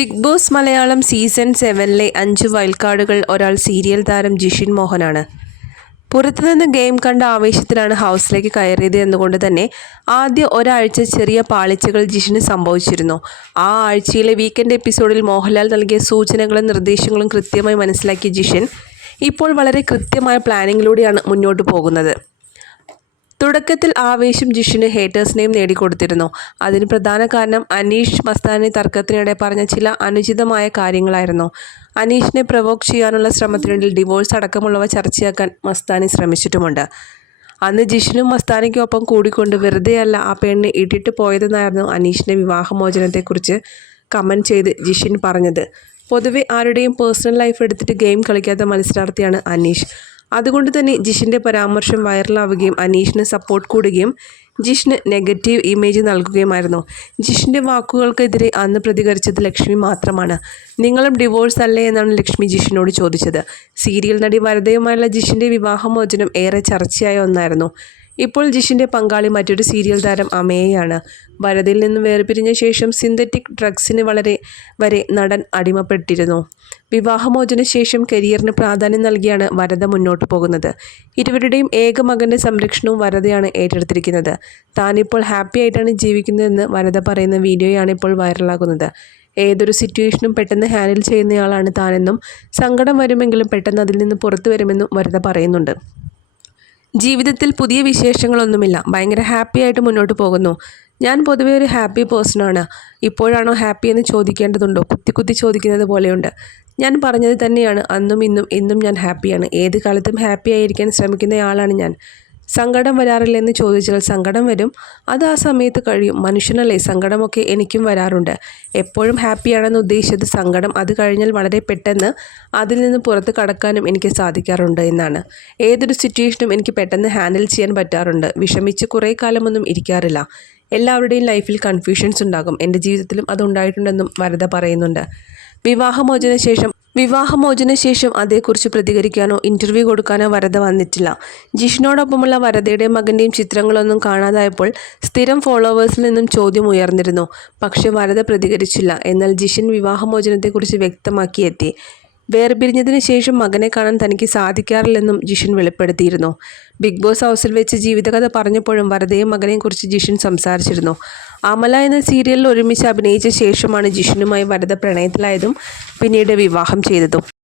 Big boss Malayalam season സെവനിലെ അഞ്ച് wild കാർഡുകൾ ഒരാൾ സീരിയൽ താരം ജിഷിൻ മോഹനാണ്. പുറത്തുനിന്ന് ഗെയിം കണ്ട ആവേശത്തിലാണ് ഹൗസിലേക്ക് കയറിയത് എന്നുകൊണ്ട് തന്നെ ആദ്യ ഒരാഴ്ച ചെറിയ പാളിച്ചകൾ ജിഷിന് സംഭവിച്ചിരുന്നു. ആ ആഴ്ചയിലെ വീക്കെൻഡ് എപ്പിസോഡിൽ മോഹൻലാൽ നൽകിയ സൂചനകളും നിർദ്ദേശങ്ങളും കൃത്യമായി മനസ്സിലാക്കിയ ജിഷിൻ ഇപ്പോൾ വളരെ കൃത്യമായ പ്ലാനിങ്ങിലൂടെയാണ് മുന്നോട്ട് പോകുന്നത്. തുടക്കത്തിൽ ആവേശം ജിഷിന് ഹേറ്റേഴ്സിനെയും നേടിക്കൊടുത്തിരുന്നു. അതിന് പ്രധാന കാരണം അനീഷ് മസ്താനി തർക്കത്തിനിടെ പറഞ്ഞ ചില അനുചിതമായ കാര്യങ്ങളായിരുന്നു. അനീഷിനെ പ്രവോക്ക് ചെയ്യാനുള്ള ശ്രമത്തിനിടയിൽ ഡിവോഴ്സ് അടക്കമുള്ളവ ചർച്ചയാക്കാൻ മസ്താനി ശ്രമിച്ചിട്ടുമുണ്ട്. അന്ന് ജിഷിനും മസ്താനിക്കൊപ്പം കൂടിക്കൊണ്ട് വെറുതെയല്ല ആ പെണ്ണിനെ ഇട്ടിട്ട് പോയതെന്നായിരുന്നു അനീഷിന്റെ വിവാഹമോചനത്തെക്കുറിച്ച് കമന്റ് ചെയ്ത് ജിഷിൻ പറഞ്ഞത്. പൊതുവെ ആരുടെയും പേഴ്സണൽ ലൈഫ് എടുത്തിട്ട് ഗെയിം കളിക്കാത്ത മത്സരാർത്ഥിയാണ് അനീഷ്. അതുകൊണ്ട് തന്നെ ജിഷിന്റെ പരാമർശം വൈറലാവുകയും അനീഷിന് സപ്പോർട്ട് കൂടുകയും ജിഷിന് നെഗറ്റീവ് ഇമേജ് നൽകുകയുമായിരുന്നു. ജിഷിന്റെ വാക്കുകൾക്കെതിരെ അന്ന് പ്രതികരിച്ചത് ലക്ഷ്മി മാത്രമാണ്. നിങ്ങളും ഡിവോഴ്സ് അല്ലേ എന്നാണ് ലക്ഷ്മി ജിഷിനോട് ചോദിച്ചത്. സീരിയൽ നടി വരതയുമായുള്ള ജിഷിന്റെ വിവാഹമോചനം ഏറെ ചർച്ചയായ ഒന്നായിരുന്നു. ഇപ്പോൾ ജിഷിന്റെ പങ്കാളി മറ്റൊരു സീരിയൽ താരം അമേയാണ് ഭരതിൽ നിന്ന് വേർപിരിഞ്ഞ ശേഷം സിന്തറ്റിക് ഡ്രഗ്സിന് വളരെ വരെ നടൻ അടിമപ്പെട്ടിരുന്നു. വിവാഹമോചന ശേഷം കരിയറിന് പ്രാധാന്യം നൽകിയാണ് വരദ മുന്നോട്ട് പോകുന്നത്. ഇരുവരുടെയും ഏക മകന്റെ സംരക്ഷണവും വരദയാണ് ഏറ്റെടുത്തിരിക്കുന്നത്. താനിപ്പോൾ ഹാപ്പി ആയിട്ടാണ് ജീവിക്കുന്നതെന്ന് വരദ പറയുന്ന വീഡിയോയാണ് ഇപ്പോൾ വൈറലാകുന്നത്. ഏതൊരു സിറ്റുവേഷനും പെട്ടെന്ന് ഹാൻഡിൽ ചെയ്യുന്നയാളാണ് താനെന്നും സങ്കടം വരുമെങ്കിലും പെട്ടെന്ന് അതിൽ നിന്ന് പുറത്തു വരുമെന്നും വരദ പറയുന്നുണ്ട്. ജീവിതത്തിൽ പുതിയ വിശേഷങ്ങളൊന്നുമില്ല. ഭയങ്കര ഹാപ്പി ആയിട്ട് മുന്നോട്ട് പോകുന്നു. ഞാൻ പൊതുവേ ഒരു ഹാപ്പി പേഴ്സണാണ് ഇപ്പോഴാണോ ഹാപ്പി എന്ന് ചോദിക്കേണ്ടതുണ്ടോ? കുത്തി കുത്തി ചോദിക്കുന്നത് പോലെയുണ്ട്. ഞാൻ പറഞ്ഞത് തന്നെയാണ്. അന്നും ഇന്നും എന്നും ഞാൻ ഹാപ്പിയാണ് ഏത് കാലത്തും ഹാപ്പി ആയിരിക്കാൻ ശ്രമിക്കുന്നയാളാണ് ഞാൻ. സങ്കടം വരാറില്ലെന്ന് ചോദിച്ചാൽ സങ്കടം വരും. അത് ആ സമയത്ത് കഴിയും. മനുഷ്യനല്ലേ സങ്കടമൊക്കെ എനിക്കും വരാറുണ്ട്. എപ്പോഴും ഹാപ്പിയാണെന്ന് ഉദ്ദേശിച്ചത് സങ്കടം അത് കഴിഞ്ഞാൽ വളരെ പെട്ടെന്ന് അതിൽ നിന്ന് പുറത്ത് കടക്കാനും എനിക്ക് സാധിക്കാറുണ്ട് എന്നാണ്. ഏതൊരു സിറ്റുവേഷനും എനിക്ക് പെട്ടെന്ന് ഹാൻഡിൽ ചെയ്യാൻ പറ്റാറുണ്ട്. വിഷമിച്ച് കുറേ കാലമൊന്നും ഇരിക്കാറില്ല. എല്ലാവരുടെയും ലൈഫിൽ കൺഫ്യൂഷൻസ് ഉണ്ടാകും. എന്റെ ജീവിതത്തിലും അതുണ്ടായിട്ടുണ്ടെന്നും വരദ പറയുന്നുണ്ട്. വിവാഹമോചന ശേഷം വിവാഹമോചന ശേഷം അതേക്കുറിച്ച് പ്രതികരിക്കാനോ ഇന്റർവ്യൂ കൊടുക്കാനോ വരദ വന്നിട്ടില്ല. ജിഷ്ണോടൊപ്പമുള്ള വരദയുടെയും മകന്റെയും ചിത്രങ്ങളൊന്നും കാണാതായപ്പോൾ സ്ഥിരം ഫോളോവേഴ്സിൽ നിന്നും ചോദ്യം ഉയർന്നിരുന്നു. പക്ഷേ വരദ പ്രതികരിച്ചില്ല. എന്നാൽ ജിഷൻ വിവാഹമോചനത്തെക്കുറിച്ച് വ്യക്തമാക്കിയെത്തി. വേർപിരിഞ്ഞതിന് ശേഷം മകനെ കാണാൻ തനിക്ക് സാധിക്കാറില്ലെന്നും ജിഷൻ വെളിപ്പെടുത്തിയിരുന്നു. ബിഗ് ബോസ് ഹൗസിൽ വെച്ച് ജീവിതകഥ പറഞ്ഞപ്പോഴും വരതയും മകനെയും കുറിച്ച് ജിഷൻ സംസാരിച്ചിരുന്നു. അമല എന്ന സീരിയലിൽ ഒരുമിച്ച് അഭിനയിച്ച ശേഷമാണ് ജിഷനുമായി വരത പ്രണയത്തിലായതും പിന്നീട് വിവാഹം ചെയ്തതും.